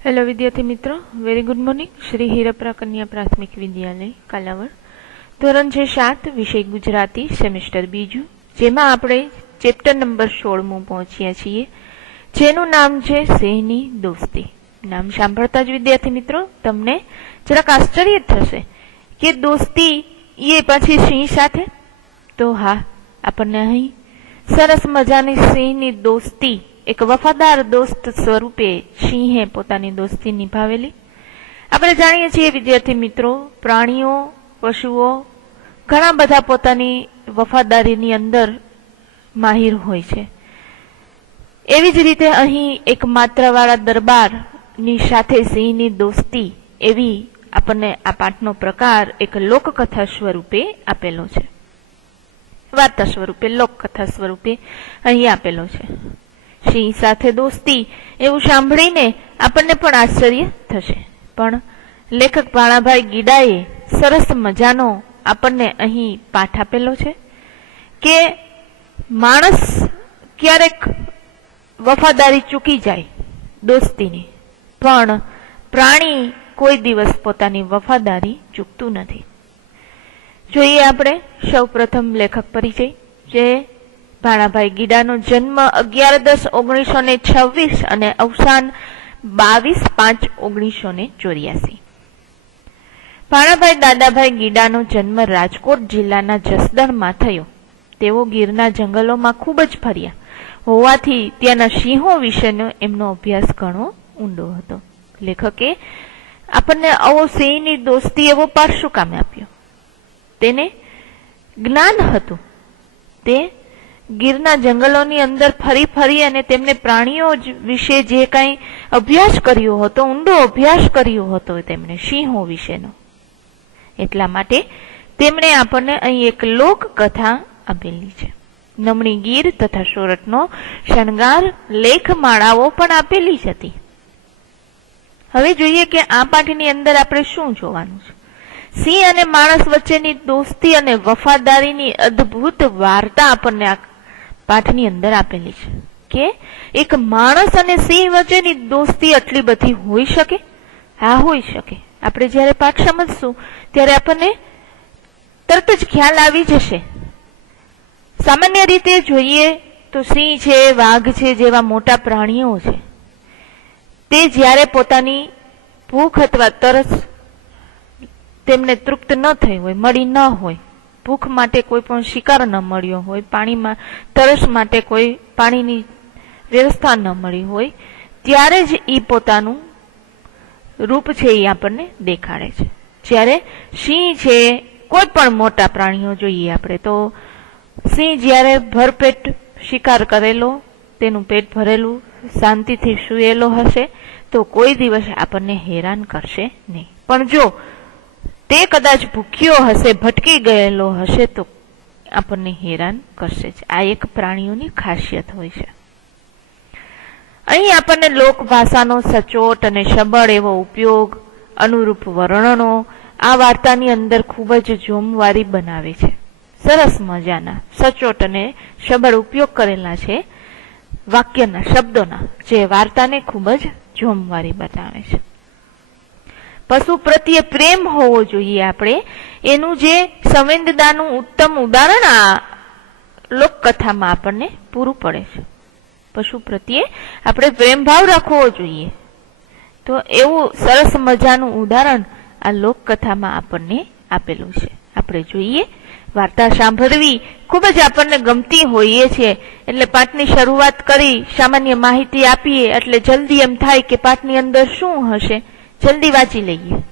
Hello विद्यार्थी मित्रों, very good morning. Shri हीरप्रा कन्या प्राथमिक विद्यालय कालावड़ धोरण 7 विषय गुजराती सेमेस्टर बीजू, जेमां आपणे चेप्टर नंबर 16 पहोंच्या छीए, जेनुं नाम छे सिंहनी दोस्ती। नाम सांभळता ज विद्यार्थी मित्रों तमने जराक आश्चर्य थशे के दोस्ती ए पाછી સિંહ સાથે। तो हाँ, आपणे અહીં सरस मजानी सिंहनी दोस्ती एक वफादार दोस्त स्वरूपे सिंहे पोतानी दोस्ती निभावेली। આપણે જાણીએ છીએ વિદ્યાર્થી મિત્રો, પ્રાણીઓ પશુઓ ઘણા બધા પોતાની વફાદારીની અંદર માહિર હોય છે। એવી જ રીતે અહીં એક માત્રાવાળા દરબારની સાથે સિંહની દોસ્તી એવી આપણને આ પાઠનો પ્રકાર એક લોકકથા સ્વરૂપે આપેલો છે, વાર્તા સ્વરૂપે, લોકકથા સ્વરૂપે અહીં આપેલો છે। સિંહ સાથે દોસ્તી એવું સાંભળીને આપણને પણ આશ્ચર્ય થશે, પણ લેખક ભાણાભાઈ ગીડાએ સરસ મજાનો આપણને અહીં પાઠ આપેલો છે કે માણસ ક્યારેક વફાદારી ચૂકી જાય દોસ્તીની, પણ પ્રાણી કોઈ દિવસ પોતાની વફાદારી ચૂકતું નથી। જોઈએ આપણે સૌ પ્રથમ લેખક પરિચય, જે ભાણાભાઈ ગીડાનો જન્મ 11-10-1926 અને અવસાન 22-5-1984। ભાણાભાઈ દાદાભાઈ ગીડાનો જન્મ રાજકોટ જિલ્લાના જસદણમાં થયો। તેઓ ગીરના જંગલોમાં ખૂબ જ ફર્યા હોવાથી ત્યાંના સિંહો વિશેનો એમનો અભ્યાસ ઘણો ઊંડો હતો। લેખકે આપણને આવો સિંહની દોસ્તી એવો પાઠ શું કામે આપ્યો? તેને જ્ઞાન હતું, તે ગીરના જંગલોની અંદર ફરી ફરી અને તેમને પ્રાણીઓ વિશે જે કંઈ અભ્યાસ કર્યો હતો, ઊંડો અભ્યાસ કર્યો હતો તેમણે સિંહો વિશેનો, એટલા માટે તેમણે આપણને અહીં એક લોકકથા આપેલી છે। નમણી ગીર તથા સોરઠનો શણગાર લેખમાળાઓ પણ આપેલી જ હતી। હવે જોઈએ કે આ પાઠની અંદર આપણે શું જોવાનું છે। સિંહ અને માણસ વચ્ચેની દોસ્તી અને વફાદારીની અદ્ભુત વાર્તા આપણને આ પાઠની અંદર આપેલી છે કે એક માણસ અને સિંહ વચ્ચેની દોસ્તી આટલી બધી હોઈ શકે? હા, હોઈ શકે। આપણે જ્યારે પાઠ સમજશું ત્યારે આપણને તરત જ ખ્યાલ આવી જશે। સામાન્ય રીતે જોઈએ તો સિંહ છે, વાઘ છે જેવા મોટા પ્રાણીઓ છે, તે જ્યારે પોતાની ભૂખ અથવા તરસ તેમને તૃપ્ત ન થઈ હોય, મળી ન હોય, ભૂખ માટે કોઈ પણ શિકાર ન મળ્યો હોય, પાણીમાં તરસ માટે કોઈ પાણીની વ્યવસ્થા ન મળી હોય, ત્યારે જ એ પોતાનું રૂપ છે એ આપણને દેખાડે છે। જ્યારે સિંહ છે, કોઈ પણ મોટા પ્રાણીઓ જોઈએ આપણે તો સિંહ જ્યારે ભરપેટ શિકાર કરેલો, તેનું પેટ ભરેલું, શાંતિથી સૂયેલો હશે તો કોઈ દિવસ આપણને હેરાન કરશે નહીં, પણ જો તે કદાચ ભૂખ્યો હશે, ભટકી ગયેલો હશે તો આપણને હેરાન કરશે જ। આ એક પ્રાણીઓની ખાસિયત હોય છે। અહીં આપણને લોકભાષાનો સચોટ અને સબળ એવો ઉપયોગ, અનુરૂપ વર્ણનો આ વાર્તાની અંદર ખૂબ જ જોમવારી બનાવે છે। સરસ મજાના સચોટ અને સબળ ઉપયોગ કરેલા છે વાક્યના, શબ્દોના, જે વાર્તાને ખૂબ જ જોમવારી બનાવે છે। પશુ પ્રત્યે પ્રેમ હોવો જોઈએ આપણે, એનું જે સંવેદનાનું ઉત્તમ ઉદાહરણ આ લોકકથામાં આપણને પૂરું પડે છે। પશુ પ્રત્યે આપણે પ્રેમ ભાવ રાખવો જોઈએ, તો એવું સરસ મજાનું ઉદાહરણ આ લોકકથામાં આપણને આપેલું છે। આપણે જોઈએ, વાર્તા સાંભળવી ખૂબ જ આપણને ગમતી હોઈએ છીએ, એટલે પાઠની શરૂઆત કરી સામાન્ય માહિતી આપીએ એટલે જલ્દી એમ થાય કે પાઠની અંદર શું હશે, જલ્દી વાંચી લઈએ।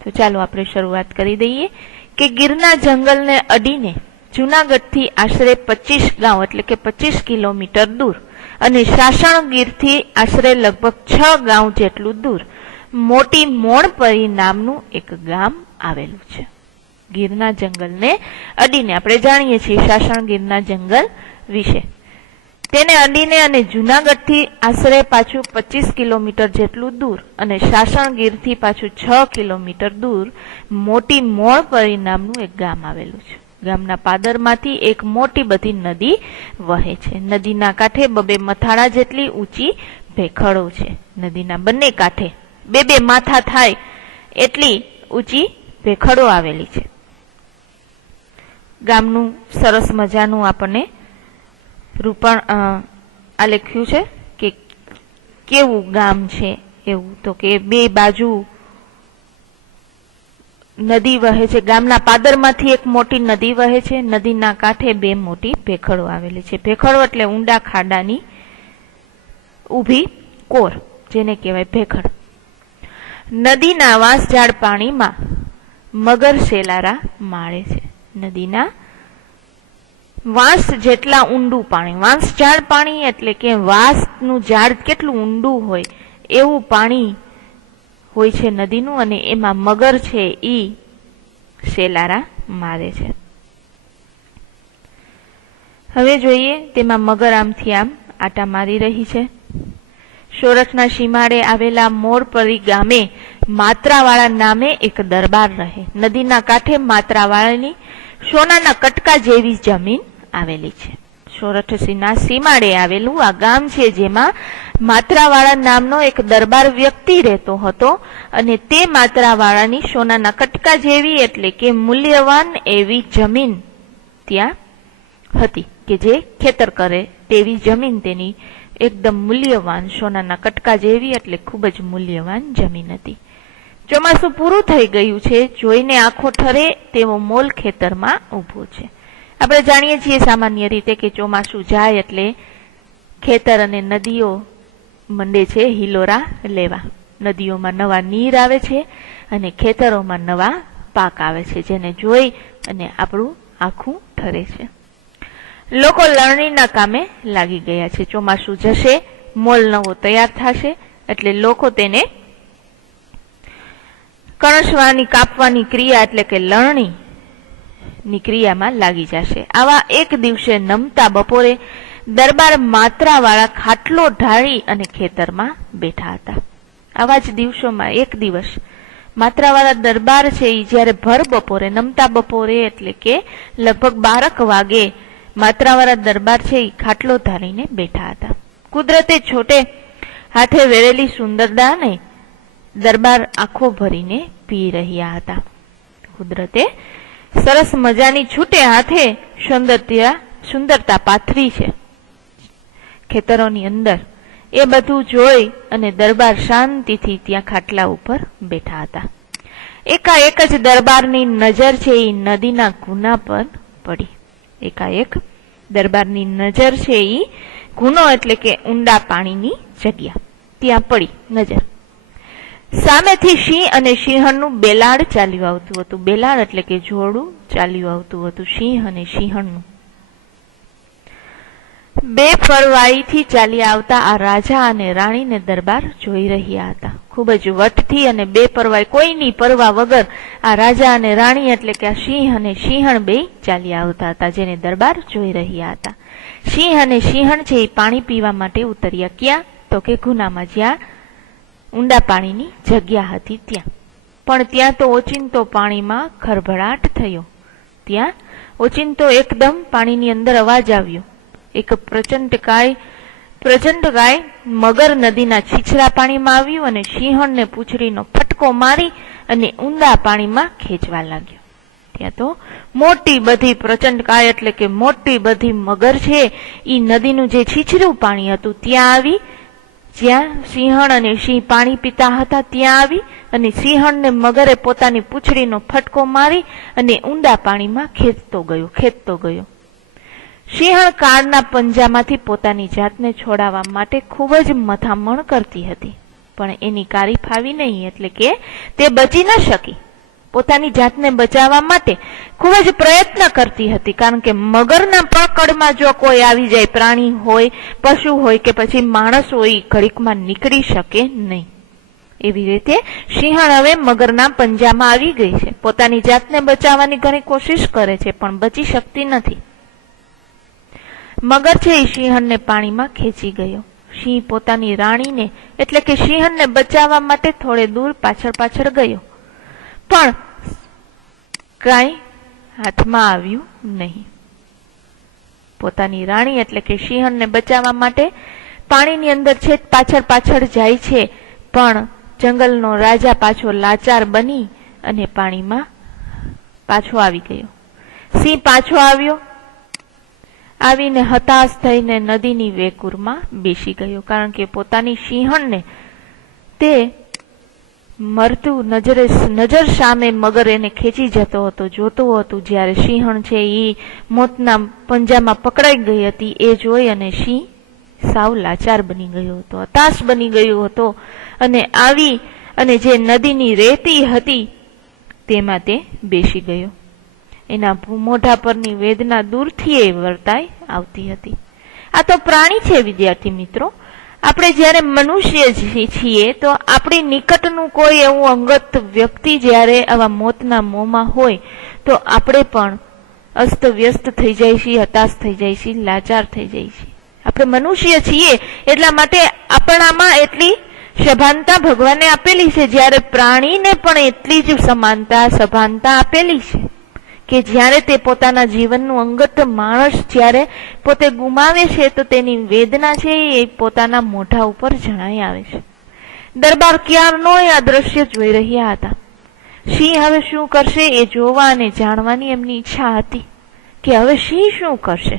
તો ચાલો આપણે શરૂઆત કરી દઈએ કે ગીરના જંગલને અડીને જૂનાગઢથી આશરે 25 ગાંવ એટલે કે 25 કિલોમીટર દૂર અને સાસણગીરથી આશરે લગભગ 6 ગાંવ જેટલું દૂર મોટી મોણપરી નામનું એક ગામ આવેલું છે। ગીરના જંગલને અડીને આપણે જાણીએ છીએ સાસણગીરના જંગલ વિશે, તેને અડીને અને જૂનાગઢથી આશરે પાછું 25 કિલોમીટર જેટલું દૂર અને સાસણગીરથી પાછું 6 કિલોમીટર દૂર મોટી મોણપરી નામનું એક ગામ આવેલું છે। ગામના પાદરમાંથી એક મોટી બધી નદી વહે છે। નદીના કાંઠે 2 મથાળા જેટલી ઊંચી ભેખડો છે. નદીના બંને કાંઠે બે બે માથા થાય એટલી ઊંચી ભેખડો આવેલી છે. ગામનું સરસ મજાનું આપણને રૂપણ આલેખ્યું છે કે કેવું ગામ છે એવું. તો કે બે બાજુ નદી વહે છે. ગામના પાદરમાંથી એક મોટી નદી વહે છે. નદીના કાંઠે બે મોટી ભેખડો આવેલી છે. ભેખડો એટલે ઊંડા ખાડાની ઊભી કોર, જેને કહેવાય ભેખડ. નદીના વાંસઝાડ પાણીમાં મગર શેલારા માળે છે. નદીના વાંસ જેટલા ઊંડું પાણી, વાંસઝાડ પાણી એટલે કે વાંસનું ઝાડ કેટલું ઊંડું હોય એવું પાણી હોય છે નદીનું, અને એમાં મગર છે ઈ શેલારા મારે છે. હવે જોઈએ તેમાં મગર આમથી આમ આટા મારી રહી છે. સોરઠના સીમાડે આવેલા મોરપરી ગામે માત્રાવાળા નામે એક દરબાર રહે. નદીના કાંઠે માત્રાવાળાની સોનાના કટકા જેવી જમીન આવેલી છે. સોરઠના સીમાડે આવેલું આ ગામ છે, જેમાં માત્રાવાળા નામનો એક દરબાર વ્યક્તિ રહેતો હતો, અને તે માત્રાવાળાની સોનાના કટકા જેવી એટલે કે મૂલ્યવાન એવી જમીન ત્યાં હતી, કે જે ખેતર કરે તેવી જમીન તેની એકદમ મૂલ્યવાન, સોનાના કટકા જેવી એટલે ખૂબ જ મૂલ્યવાન જમીન હતી. ચોમાસું પૂરું થઈ ગયું છે, જોઈને આંખો ઠરે તેવો મોલ ખેતરમાં ઊભો છે. આપણે જાણીએ છીએ સામાન્ય રીતે કે ચોમાસું જાય એટલે ખેતર અને નદીઓ મંડે છે હિલોરા લેવા. નદીઓમાં નવા નીર આવે છે અને ખેતરોમાં નવા પાક આવે છે, જેને જોઈ અને આપણું આખું ઠરે છે. લોકો લણણીના કામે લાગી ગયા છે. ચોમાસું જશે, મોલ નવો તૈયાર થશે એટલે લોકો તેને કણસવાની, કાપવાની ક્રિયા એટલે કે લણણી ની ક્રિયામાં લાગી જશે. આવા એક દિવસે નમતા બપોરે દરબાર માત્રાવાળા ખાટલો ઢાળી અને ખેતરમાં બેઠા હતા. આવા જ દિવસોમાં એક દિવસ માત્રાવાળા દરબાર છે એ જયારે ભર બપોરે, નમતા બપોરે એટલે કે લગભગ 12 વાગે માત્રાવાળા દરબાર છે એ ખાટલો ધારીને બેઠા હતા. કુદરતે છોટે હાથે વેરેલી સુંદરતાને દરબાર આંખો ભરીને પી રહ્યા હતા. કુદરતે સરસ મજાની છૂટે હાથે સુંદરતા પાથરી છે ખેતરોની અંદર. એ બધું જોઈ અને દરબાર શાંતિથી ત્યાં ખાટલા ઉપર બેઠા હતા. એકાએક જ દરબારની નજર છે એ નદીના ગુના પર પડી. એકાએક દરબારની નજર છે એ ગુનો એટલે કે ઊંડા પાણીની જગ્યા ત્યાં પડી નજર. સામેથી સિંહ અને સિંહણનું બેલાડ ચાલ્યું આવતું હતું. બેલાડ એટલે કે જોડું ચાલ્યું આવતું હતું, સિંહ અને સિંહણનું. બે પરવાઈથી ચાલી આવતા આ રાજા અને રાણીને દરબાર જોઈ રહ્યા હતા. ખૂબ જ વટથી અને બે પરવાઈ, કોઈની પરવા વગર આ રાજા અને રાણી એટલે કે આ સિંહ અને સિંહણ બે ચાલી આવતા હતા, જેને દરબાર જોઈ રહ્યા હતા. સિંહ અને સિંહણ છે એ પાણી પીવા માટે ઉતર્યા. ક્યાં? તો કે ગુનામાં, જ્યાં ઊંડા પાણીની જગ્યા હતી ત્યાં. પણ ત્યાં તો ઓચિંતો પાણીમાં ખળભળાટ થયો. ત્યાં ઓચિંતો એકદમ પાણીની અંદર અવાજ આવ્યો. એક પ્રચંડ ગાય મગર નદીના છીછરા પાણીમાં આવ્યું અને સિંહણને પૂંછડીનો ફટકો મારી અને ઊંડા પાણીમાં ખેંચવા લાગ્યો. ત્યાં તો મોટી બધી પ્રચંડ ગાય એટલે કે મોટી બધી મગર છે એ નદીનું જે છીછરું પાણી હતું ત્યાં આવી, જ્યાં સિંહણ અને સિંહ પાણી પીતા હતા ત્યાં આવી, અને સિંહણને મગરે પોતાની પૂંછડીનો ફટકો મારી અને ઊંડા પાણીમાં ખેંચતો ગયો. સિંહણ કાળના પંજામાંથી પોતાની જાતને છોડાવવા માટે ખૂબ જ મથામણ કરતી હતી, પણ એની કારી ફાવી નહીં, એટલે કે તે બચી ન શકી. પોતાની જાતને બચાવવા માટે ખૂબ જ પ્રયત્ન કરતી હતી, કારણ કે મગરના પકડમાં જો કોઈ આવી જાય, પ્રાણી હોય, પશુ હોય કે પછી માણસ હોય, ઘડીકમાં નીકળી શકે નહીં. એવી રીતે સિંહણ હવે મગરના પંજામાં આવી ગઈ છે. પોતાની જાતને બચાવવાની ઘણી કોશિશ કરે છે પણ બચી શકતી નથી. મગર છે એ સિંહણને પાણીમાં ખેંચી ગયો. સિંહ પોતાની રાણીને એટલે કે સિંહણને બચાવવા માટે થોડે દૂર પાછળ ગયો, પણ કાંઈ હાથમાં આવ્યું નહીં. પોતાની રાણી એટલે કે સિંહણને બચાવવા માટે પાણીની અંદર છેક પાછળ પાછળ જાય છે, પણ જંગલનો રાજા પાછો લાચાર બની અને પાણીમાં પાછો આવી ગયો. સિંહ પાછો આવ્યો, આવીને હતાશ થઈને નદીની વેકુરમાં બેસી ગયો, કારણ કે પોતાની સિંહણને તે મરતું નજર સામે મગર એને ખેંચી જતો હતો, જોતું હતું. જ્યારે સિંહણ છે એ મોતના પંજામાં પકડાઈ ગઈ હતી, એ જોઈ અને સિંહ સાવ લાચાર બની ગયો હતો, હતાશ બની ગયો હતો અને આવી અને જે નદીની રેતી હતી તેમાં તે બેસી ગયો. એના મોઢા પરની વેદના દૂરથી એ વર્તાઈ આવતી હતી. આ તો પ્રાણી છે વિદ્યાર્થી મિત્રો. આપણે જ્યારે મનુષ્ય છીએ તો આપણી નિકટનું કોઈ એવું અંગત વ્યક્તિ જ્યારે આવા મોતના મોંમાં હોય તો આપણે પણ અસ્ત વ્યસ્ત થઈ જાય છીએ, હતાશ થઈ જાય છીએ, લાચાર થઈ જાય છીએ. આપણે મનુષ્ય છીએ એટલા માટે આપણામાં એટલી સભાનતા ભગવાને આપેલી છે, જ્યારે પ્રાણીને પણ એટલી જ સમાનતા સભાનતા આપેલી છે કે જ્યારે તે પોતાના જીવનનું અંગત માણસ જ્યારે પોતે ગુમાવે છે તો તેની વેદના છે એ પોતાના મોઢા ઉપર જણાઈ આવે છે. દરબાર ક્યારનો આ દ્રશ્ય જોઈ રહ્યા હતા. સિંહ હવે શું કરશે એ જોવા અને જાણવાની એમની ઈચ્છા હતી કે હવે સિંહ શું કરશે.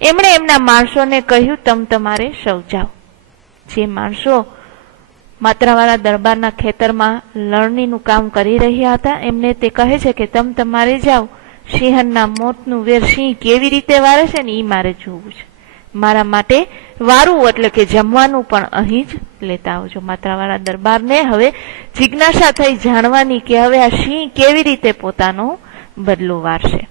એમણે એમના માણસોને કહ્યું, તમારે સૌ જાઓ. જે માણસો માત્રાવાળા દરબારના ખેતરમાં લણણીનું કામ કરી રહ્યા હતા એમને તે કહે છે કે તમારે જાઓ, સિંહણના મોતનું વેર સિંહ કેવી રીતે વારે છે ને એ મારે જોવું છે. મારા માટે વારું એટલે કે જમવાનું પણ અહીં જ લેતા આવજો. માત્રાવાળા દરબારને હવે જિજ્ઞાસા થઈ જાણવાની કે હવે આ સિંહ કેવી રીતે પોતાનો બદલો વારશે.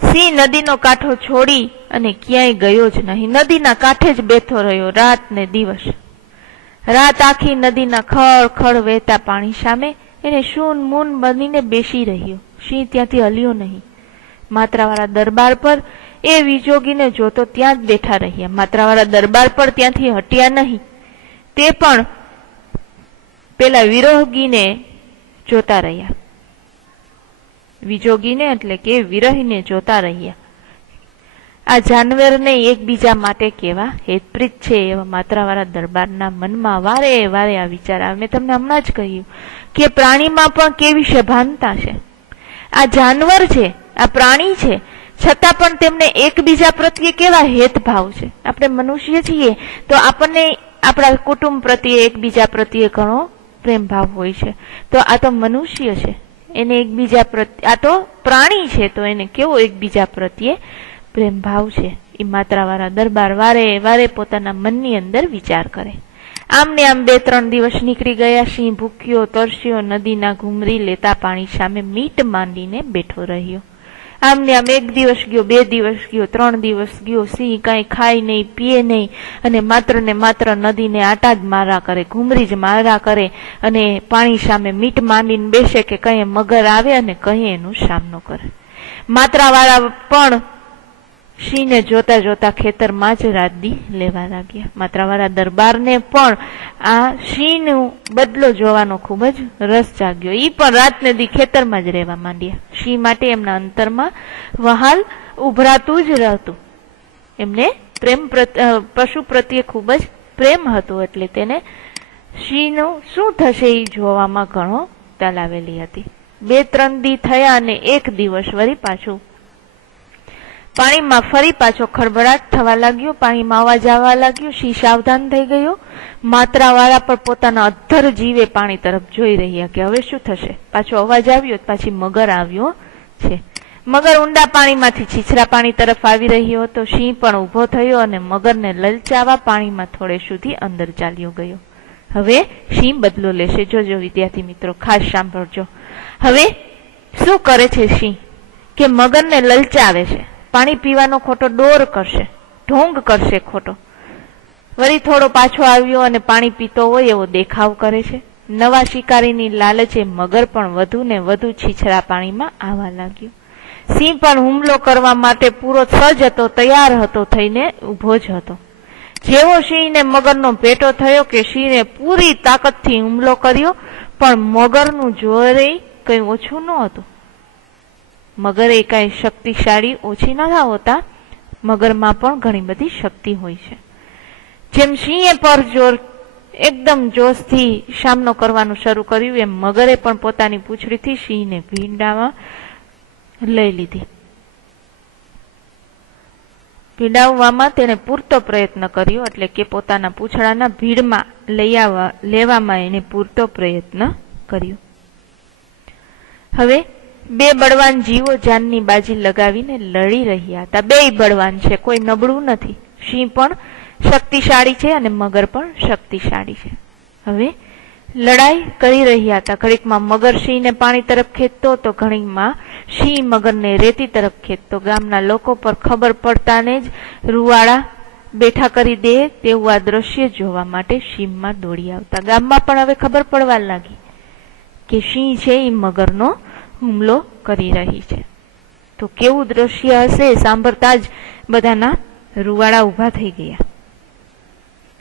સિંહ નદીનો કાંઠો છોડી અને ક્યાંય ગયો જ નહીં, નદીના કાંઠે જ બેઠો રહ્યો રાત ને દિવસ. રાત આખી નદીના ખળ ખળ વહેતા પાણી સામે એને શૂન મૂન બનીને બેસી રહ્યો. સિંહ ત્યાંથી હલ્યો નહીં. માત્રાવાળા દરબાર પર એ વિજોગીને જોતો ત્યાં જ બેઠા રહ્યા. માત્રાવાળા દરબાર પર ત્યાંથી હટ્યા નહીં. તે પણ પેલા વિરોગીને જોતા રહ્યા. વિજોગીને એટલે કે વિરહીને જોતા રહ્યા. આ જાનવરને એકબીજા માટે કેવા હેતપ્રીત છે એવા માત્રાવાળા દરબારના મનમાં વારે વારે આ વિચાર આવે. મેં તમને હમણાં જ કહ્યું કે પ્રાણીમાં પણ કેવી સભાનતા છે. આ જાનવર છે, આ પ્રાણી છે, છતાં પણ તેમને એકબીજા પ્રત્યે કેવા હેતભાવ છે. આપણે મનુષ્ય છીએ તો આપણને આપણા કુટુંબ પ્રત્યે એકબીજા પ્રત્યે ઘણો પ્રેમ ભાવ હોય છે. તો આ તો મનુષ્ય છે, એને એકબીજા પ્રત્યે, આ તો પ્રાણી છે તો એને કેવો એકબીજા પ્રત્યે પ્રેમ ભાવ છે. એ માત્રાવાળા દરબાર વારે વારે પોતાના મનની અંદર વિચાર કરે. આમ ને આમ 2-3 દિવસ નીકળી ગયા. સિંહ ભૂખ્યો તરસ્યો નદીના ઘૂમરી લેતા પાણી સામે મીટ માંડીને બેઠો રહ્યો. આમ ને આમ 1 દિવસ ગયો, 2 દિવસ ગયો, 3 દિવસ ગયો. સિંહ કાંઈ ખાય નહીં, પીએ નહીં અને માત્ર ને માત્ર નદીને આટા જ મારા કરે, ઘૂમરી જ મારા કરે અને પાણી સામે મીટ માંડીને બેસે કે કઈ મગર આવે અને કઈ એનો સામનો કરે. માત્રાવાળા પણ સિંહને જોતા જોતા ખેતરમાં જ રાતદી લેવા લાગ્યા. માત્રાવાળા દરબારને પણ આ સિંહનો બદલો જોવાનો ખૂબ જ રસ જાગ્યો. એ પણ રાતને દી ખેતરમાં જ રહેવા માંડ્યા. સિંહ માટે એમના અંતરમાં વહાલ ઉભરાતું જ રહેતું. એમને પ્રેમ પશુ પ્રત્યે ખૂબ જ પ્રેમ હતો એટલે તેને સિંહનું શું થશે એ જોવામાં ઘણો તલાવેલી હતી. 2-3 દી થયા અને 1 દિવસ વળી પાછું પાણીમાં ફરી પાછો ખળભળાટ થવા લાગ્યો. પાણીમાં અવાજ આવવા લાગ્યો. સિંહ સાવધાન થઈ ગયો. માત્રાવાળા પર પોતાના અધ્ધર જીવે પાણી તરફ જોઈ રહ્યા કે હવે શું થશે. પાછો અવાજ આવ્યો, પાછી મગર આવ્યો છે. મગર ઊંડા પાણીમાંથી છીછરા પાણી તરફ આવી રહ્યો હતો. સિંહ પણ ઊભો થયો અને મગરને લલચાવા પાણીમાં થોડે સુધી અંદર ચાલ્યો ગયો. હવે સિંહ બદલો લેશે. જોજો વિદ્યાર્થી મિત્રો, ખાસ સાંભળજો. હવે શું કરે છે સિંહ કે મગરને લલચાવે છે. પાણી પીવાનો ખોટો ડોર કરશે, ઢોંગ કરશે ખોટો. વળી થોડો પાછો આવ્યો અને પાણી પીતો હોય એવો દેખાવ કરે છે. નવા શિકારીની લાલચે મગર પણ વધુ ને વધુ છીછરા પાણીમાં આવવા લાગ્યો. સિંહ પણ હુમલો કરવા માટે પૂરો સજ્જ હતો, તૈયાર હતો, થઈને ઊભો જ હતો. જેવો સિંહને મગરનો ભેટો થયો કે સિંહે પૂરી તાકાતથી હુમલો કર્યો, પણ મગરનું જોરે કંઈ ઓછું ન હતું. મગર એ કાંઈ શક્તિશાળી ઓછી ન હોતા, મગરમાં પણ ઘણી બધી શક્તિ હોય છે. જેમ સિંહે એકદમ જોશથી સામનો કરવાનું શરૂ કર્યું, એમ મગરે પણ પોતાની પૂંછડીથી સિંહને ભીંડામાં લઈ લીધી. ભીડાવવામાં તેણે પૂરતો પ્રયત્ન કર્યો, એટલે કે પોતાના પૂંછડાના ભીડમાં લેવામાં એને પૂરતો પ્રયત્ન કર્યો. હવે બે બળવાન જીવો જાનની બાજી લગાવીને લડી રહ્યા હતા. બેય બળવાન છે, કોઈ નબળું નથી. સિંહ પણ શક્તિશાળી છે અને મગર પણ શક્તિશાળી છે. હવે લડાઈ કરી રહ્યા હતા. ઘડીકમાં મગર સિંહને પાણી તરફ ખેંચતો તો ઘડીકમાં સિંહ મગરને રેતી તરફ ખેંચતો. ગામના લોકો પર ખબર પડતાને જ રૂવાડા બેઠા કરી દે તેવું આ દ્રશ્ય જોવા માટે સીમમાં દોડી આવતા. ગામમાં પણ હવે ખબર પડવા લાગી કે સિંહ છે એ મગરનો હુમલો કરી રહી છે. તો કેવું દ્રશ્ય હશે, સાંભળતા જ બધાના રૂવાડા ઉભા થઈ ગયા.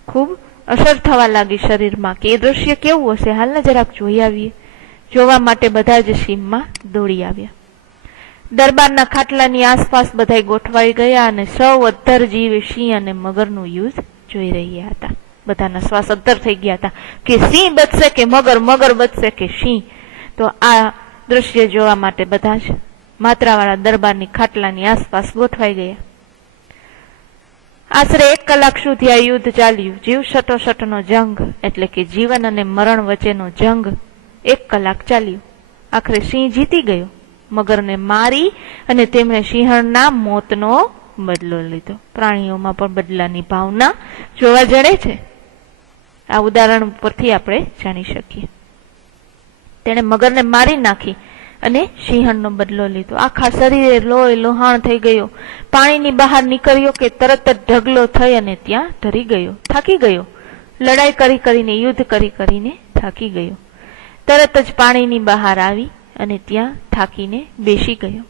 ખૂબ અસર થવા લાગી શરીરમાં કે એ દ્રશ્ય કેવું હશે, હાલને જરાક જોઈ આવીએ. જોવા માટે બધા જ સીમમાં દોડી આવ્યા. દરબારના ખાટલાની આસપાસ બધા ગોઠવાઈ ગયા અને સૌ અધ્ધર જીવ સિંહ અને મગરનું યુદ્ધ જોઈ રહ્યા હતા. બધાના શ્વાસ અધ્ધર થઈ ગયા હતા કે સિંહ બચશે કે મગર, મગર બચશે કે સિંહ. તો આ દ્રશ્ય જોવા માટે બધા જ માત્રાવાળા દરબારની ખાટલાની આસપાસ ગોઠવાઈ ગયા. આશરે 1 કલાક સુધી આ યુદ્ધ ચાલ્યું. જીવ સટોસટનો જંગ, એટલે કે જીવન અને મરણ વચ્ચેનો જંગ 1 કલાક ચાલ્યો. આખરે સિંહ જીતી ગયો. મગરને મારી અને તેમણે સિંહણના મોતનો બદલો લીધો. પ્રાણીઓમાં પણ બદલાની ભાવના જોવા જડે છે. આ ઉદાહરણ પરથી આપણે જાણી શકીએ. તેણે મગરને મારી નાખી અને સિંહણનો બદલો લીધો. આખા શરીરે લોહી લોહાણ થઈ ગયો. પાણીની બહાર નીકળ્યો કે તરત જ ઢગલો થઈ અને ત્યાં ધરી ગયો. થાકી ગયો. લડાઈ કરી કરીને, યુદ્ધ કરી કરીને થાકી ગયો. તરત જ પાણીની બહાર આવી અને ત્યાં થાકીને બેસી ગયો.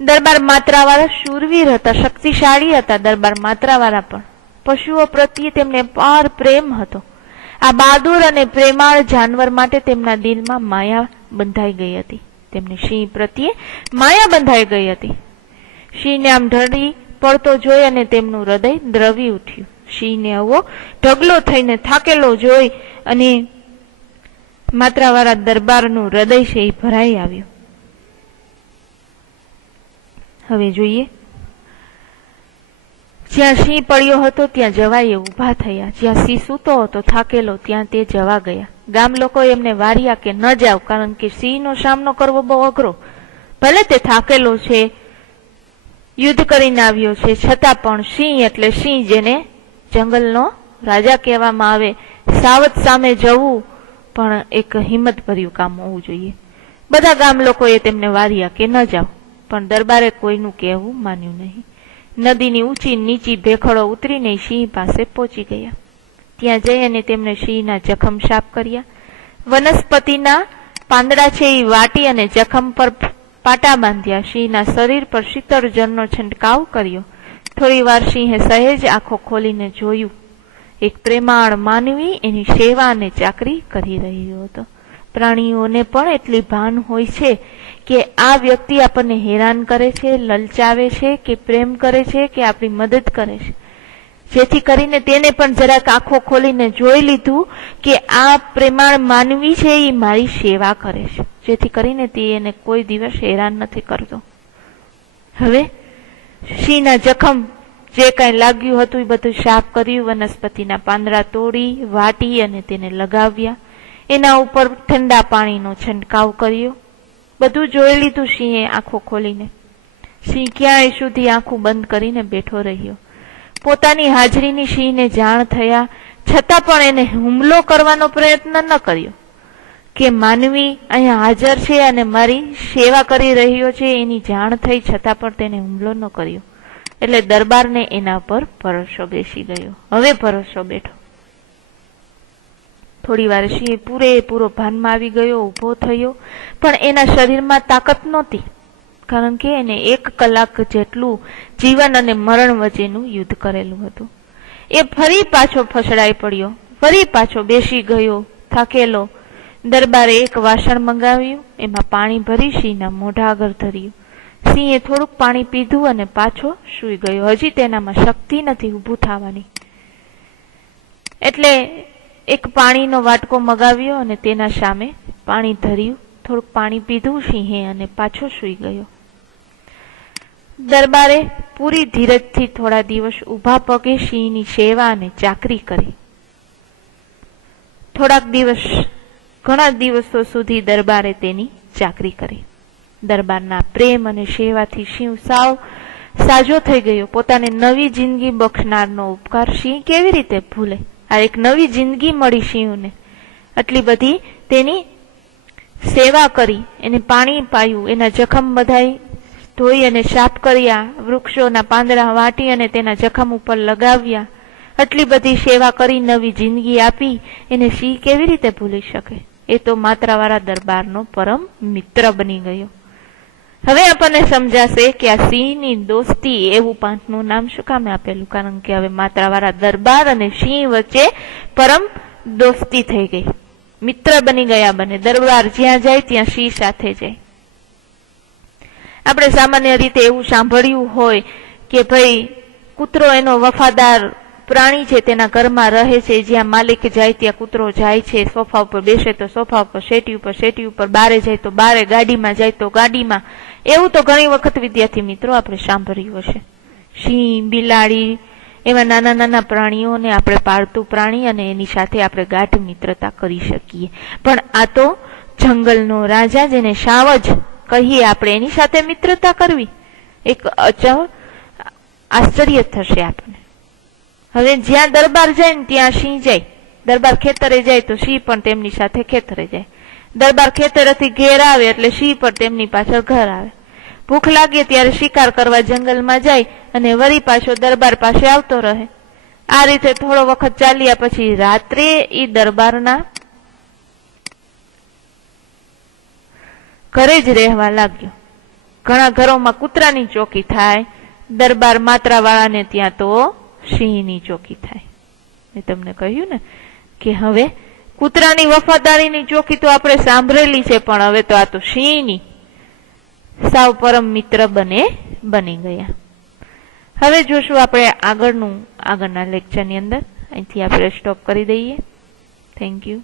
દરબાર માત્રાવાળા શૂરવીર હતા, શક્તિશાળી હતા. દરબાર માત્રાવાળા પણ પશુઓ પ્રત્યે તેમને અપાર પ્રેમ હતો. આ બહાદુર અને પ્રેમાળ જાનવર માટે તેમના દિલમાં માયા બંધાઈ ગઈ હતી. તેમને સિંહ પ્રત્યે માયા બંધાઈ ગઈ હતી. સિંહને આમ ઢળી પડતો જોઈ અને તેમનું હૃદય દ્રવી ઉઠ્યું. સિંહને આવો ઢગલો થઈને થાકેલો જોઈ અને માત્રાવાળા દરબારનું હૃદય છે એ ભરાઈ આવ્યું. હવે જોઈએ, જ્યાં સિંહ પડ્યો હતો ત્યાં જવાઈએ ઉભા થયા. જ્યાં સિંહ સૂતો હતો થાકેલો ત્યાં તે જવા ગયા. ગામ લોકો એમને વાર્યા કે ન જાવ, કારણ કે સિંહનો સામનો કરવો બહુ અઘરો. ભલે તે થાકેલો છે, યુદ્ધ કરીને આવ્યો છે, છતાં પણ સિંહ એટલે સિંહ, જેને જંગલનો રાજા કહેવામાં આવે. સાવધ સામે જવું પણ એક હિંમત ભર્યું કામ હોવું જોઈએ. બધા ગામ લોકોએ તેમને વાર્યા કે ન જાવ, પણ દરબારે કોઈનું કહેવું માન્યું નહીં. નદીની ઊંચી નીચી ભેખડો ઉતરીને સિંહ પાસે પહોંચી ગયા. ત્યાં જઈ અને તેમણે સિંહના જખમ સાફ કર્યા. વનસ્પતિના પાંદડા છે એ વાટી અને જખમ પર પાટા બાંધ્યા. સિંહના શરીર પર શીતળ જળનો છંટકાવ કર્યો. થોડી વાર સિંહે સહેજ આંખો ખોલીને જોયું. એક પ્રેમાળ માનવી એની સેવા અને ચાકરી કરી રહ્યો હતો. પ્રાણીઓને પણ એટલી ભાન હોય છે કે આ વ્યક્તિ આપણને હેરાન કરે છે, લલચાવે છે કે પ્રેમ કરે છે કે આપણી મદદ કરે છે. જેથી કરીને તેને પણ જરાક આંખો ખોલીને જોઈ લીધું કે આ પ્રેમાળ માનવી છે એ મારી સેવા કરે છે. જેથી કરીને તે એને કોઈ દિવસ હેરાન નથી કરતો. હવે સિંહના જખમ જે કાંઈ લાગ્યું હતું એ બધું સાફ કર્યું. વનસ્પતિના પાંદડા તોડી વાટી અને તેને લગાવ્યા. એના ઉપર ઠંડા પાણીનો છંટકાવ કર્યો. બધું જોઈ લીધું સિંહે આંખો ખોલીને. સિંહ ક્યાંય સુધી આંખું બંધ કરીને બેઠો રહ્યો. પોતાની હાજરીની સિંહને જાણ થયા છતાં પણ એને હુમલો કરવાનો પ્રયત્ન ન કર્યો કે માનવી અહીંયા હાજર છે અને મારી સેવા કરી રહ્યો છે. એની જાણ થઈ છતાં પણ તેને હુમલો ન કર્યો. એટલે દરબારને એના પર ભરોસો બેસી ગયો. હવે ભરોસો બેઠો. થોડી વાર સિંહ પૂરેપૂરો ભાનમાં આવી ગયો, ઊભો થયો, પણ એના શરીરમાં તાકાત નહોતી, કારણ કે એને 1 કલાક જેટલું જીવન અને મરણ વચ્ચેનું યુદ્ધ કરેલું હતું. એ ફરી પાછો ફસડાઈ પડ્યો, ફરી પાછો બેસી ગયો થાકેલો. દરબારે એક વાસણ મંગાવ્યું, એમાં પાણી ભરી સિંહના મોઢા આગળ ધર્યું. સિંહે થોડુંક પાણી પીધું અને પાછો સૂઈ ગયો. હજી તેનામાં શક્તિ નથી ઊભું થવાની. એટલે એક પાણીનો વાટકો મગાવ્યો અને તેના સામે પાણી ધર્યું. થોડુંક પાણી પીધું સિંહે અને પાછો સૂઈ ગયો. દરબારે પૂરી ધીરજથી થોડા દિવસ ઊભા પગે સિંહની સેવા અને ચાકરી કરી. ઘણા દિવસો સુધી દરબારે તેની ચાકરી કરી. દરબારના પ્રેમ અને સેવાથી સિંહ સાવ સાજો થઈ ગયો. પોતાને નવી જિંદગી બક્ષનારનો ઉપકાર સિંહ કેવી રીતે ભૂલે? આ એક નવી જિંદગી મળી સિંહને. આટલી બધી તેની સેવા કરી, એને પાણી પાયું, એના જખમ બધાય ધોઈ અને સાફ કર્યા, વૃક્ષોના પાંદડા વાટી અને તેના જખમ ઉપર લગાવ્યા. આટલી બધી સેવા કરી, નવી જિંદગી આપી, એને સિંહ કેવી રીતે ભૂલી શકે? એ તો માત્રાવાળા દરબારનો પરમ મિત્ર બની ગયો. હવે આપણને સમજાશે કે આ સિંહની દોસ્તી એવું પાંચનું નામ શું કામ આપેલું? કારણ કે હવે માત્રાવાળા દરબાર અને સિંહ વચ્ચે પરમ દોસ્તી થઈ ગઈ, મિત્ર બની ગયા બંને. દરબાર જ્યાં જાય ત્યાં સિંહ સાથે જાય. આપણે સામાન્ય રીતે એવું સાંભળ્યું હોય કે ભાઈ કૂતરો એનો વફાદાર પ્રાણી છે, તેના ઘરમાં રહે છે, જ્યાં માલિક જાય ત્યાં કૂતરો જાય છે, સોફા ઉપર બેસે તો સોફા ઉપર, શેટી ઉપર, બારે જાય તો બારે, ગાડીમાં જાય તો ગાડીમાં. એવું તો ઘણી વખત વિદ્યાર્થી મિત્રો આપણે સાંભળ્યું હશે. સિંહ, બિલાડી એવા નાના નાના પ્રાણીઓને આપણે પાળતું પ્રાણી અને એની સાથે આપણે ગાઢ મિત્રતા કરી શકીએ. પણ આ તો જંગલનો રાજા, જેને સાવજ કહીએ આપણે, એની સાથે મિત્રતા કરવી એક આશ્ચર્ય થશે આપણને. હવે જ્યાં દરબાર જાય ને ત્યાં સિંહ જાય. દરબાર ખેતરે જાય તો સિંહ પણ તેમની સાથે ખેતરે જાય. દરબાર ખેતરેથી ઘેર આવે એટલે સિંહ પણ તેમની પાછળ ઘર આવે. ભૂખ લાગે ત્યારે શિકાર કરવા જંગલમાં જાય અને વળી પાછો દરબાર પાસે આવતો રહે. આ રીતે થોડો વખત ચાલ્યા પછી રાત્રે એ દરબારના ઘરે જ રહેવા લાગ્યો. ઘણા ઘરોમાં કૂતરાની ચોકી થાય, દરબાર માત્રાવાળાને ત્યાં તો સિંહની ચોકી થાય. મેં તમને કહ્યું ને કે હવે કૂતરાની વફાદારીની ચોકી તો આપણે સાંભળેલી છે, પણ હવે તો આ તો સિંહની સાવ પરમ મિત્ર બની ગયા. હવે જોશું આપણે આગળના લેક્ચરની અંદર. અહીંથી આપણે સ્ટોપ કરી દઈએ. Thank you.